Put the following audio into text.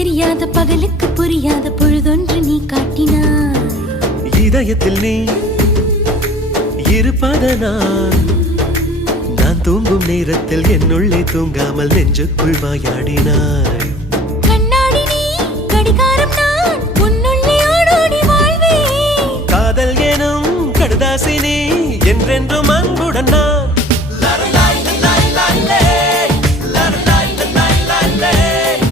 தெரியாத பகலுக்கு புரியாத பொழுதொன்று நீ காட்டினாய். இதயத்தில் நீ இருப்பதனால் நான் தூங்கும் நேரத்தில் என்னுள்ளே தூங்காமல் நெஞ்சுக்குள் வாயாடினாய்.